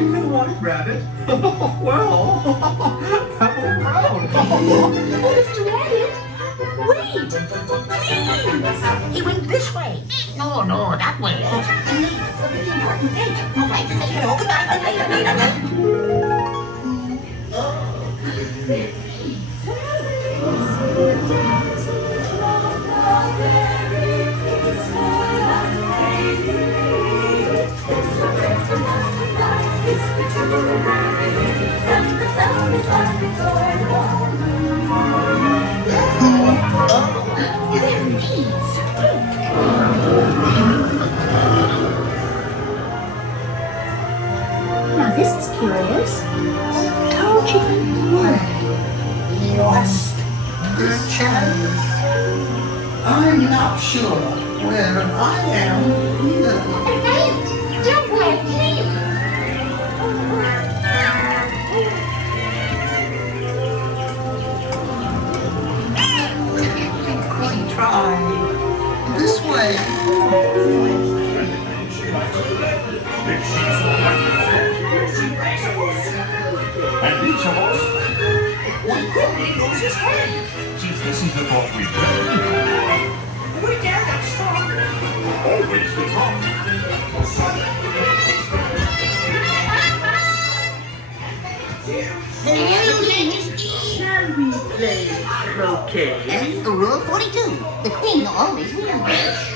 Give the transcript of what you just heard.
the white rabbit? Well, apple brown. Oh, Mr. Rabbit, wait, please. He went this way. No, that way. It's a really important date. All right, say hello. Good night. Later. Now this is curious. Told you. Lost the chance. I'm not sure where I am either. Hey, don't worry, please. We try this way. And each of us, we probably lose his way. Since this is the boat we play, we dare not stop. Always the top. Shall we play croquet? Rule 42. The queen always wins.